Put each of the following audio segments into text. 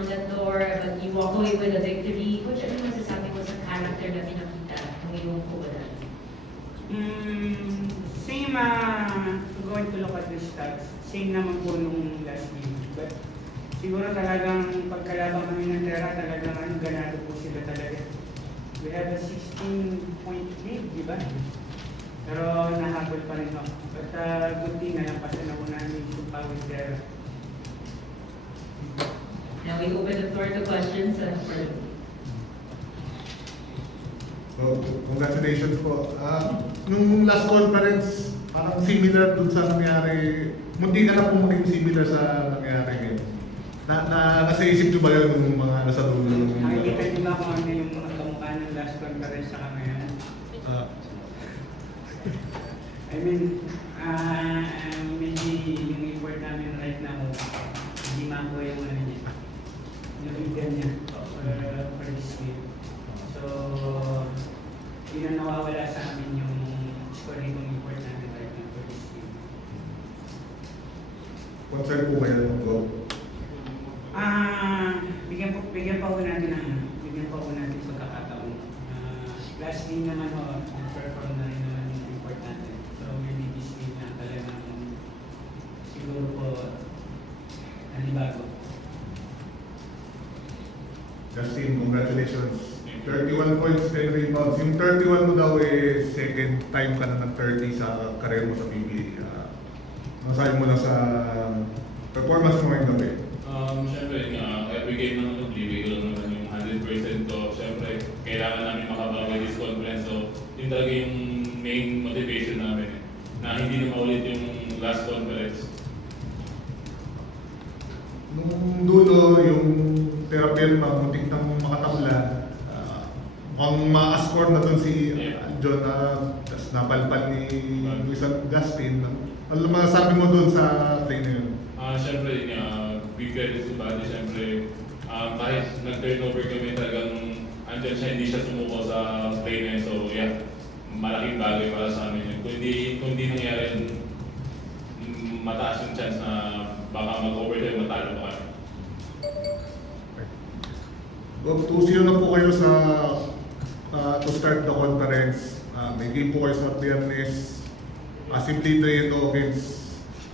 on that door, but you walk away with a victory. Coach, ano masasabi mo sa character na pinakita ng iyong kubalan? Same, going to look at the stats, same naman po nung last game. But siguro talagang pagkalaban kami ng Terra, talagang ganado po sila talaga. We have a 16-point lead, di ba? Pero nahabol pa rin ako. But good thing, nalampasan na po namin yung Pawis Terra. Now we open the floor to questions. So, congratulations po. Nung last conference, parang similar dun sa nangyari, munti ka na po maging similar sa nangyari ngayon. Nasa isip nyo ba yun nung mga nasa dulo? Nakikita niyo ba kung ano yung mga kamukha ng last conference sa ngayon? I mean, maybe yung effort namin right now, hindi makuha yung ano niya, yung leader niya for this game. So, yun ang nawawala sa amin yung scoring ng effort namin right now for this game. Concern po kayo ng goal? Bigyan pa ho natin pagkakataon. Last game naman ho, nag-perform na rin naman yung effort natin. So, maybe this game na talagang siguro po nanibago. Justin, congratulations. 31 points, 10 rebounds. Yung 31 mo daw second time ka na ng 30 sa career mo sa PBA. Masabi mo lang sa performance mo ngayong gabi. Siyempre, every game naman nagbibigay ko lang naman yung 100% ko. Siyempre, kailangan namin makabawi this conference. So, yun talaga yung main motivation namin na hindi na maulit yung last conference. Nung dulo, yung therapy pa, muntik nang makatabla. Mukhang ma-score na dun si John na napalpal ni Luis Agustin. Ano masasabi mo dun sa play na yun? Siyempre, big credit to Buddy. Siyempre, kahit nag-turnover kami talagang andyan siya, hindi siya sumuko sa play na yun. So, yeah, malaking bagay para sa amin yun. Kung hindi nangyari yun, mataas yung chance na baka mag-overtime matalo pa kami. Go 2-0 na po kayo sa to start the conference. May game po kayo sa Biyernes. Simply train offense.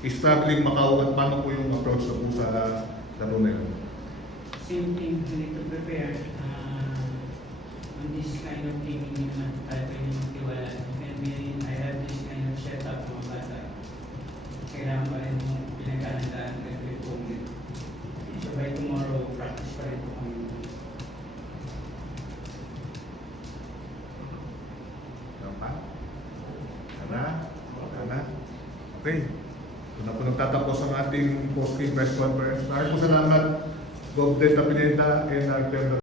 Struggling Macau at paano po yung approach na po sa laro na yun? Same thing, we need to prepare. On this kind of team, hindi naman tayo pwede magtiwala. And I have this kind of setup mga bata. Kailangan pa rin pinagkahandaan ng report. So by tomorrow, practice pa rin po kami. Okay. Ito na po nagtatapos ang ating post-game press conference. Maraming po salamat, Bob Delta Pineda and Artem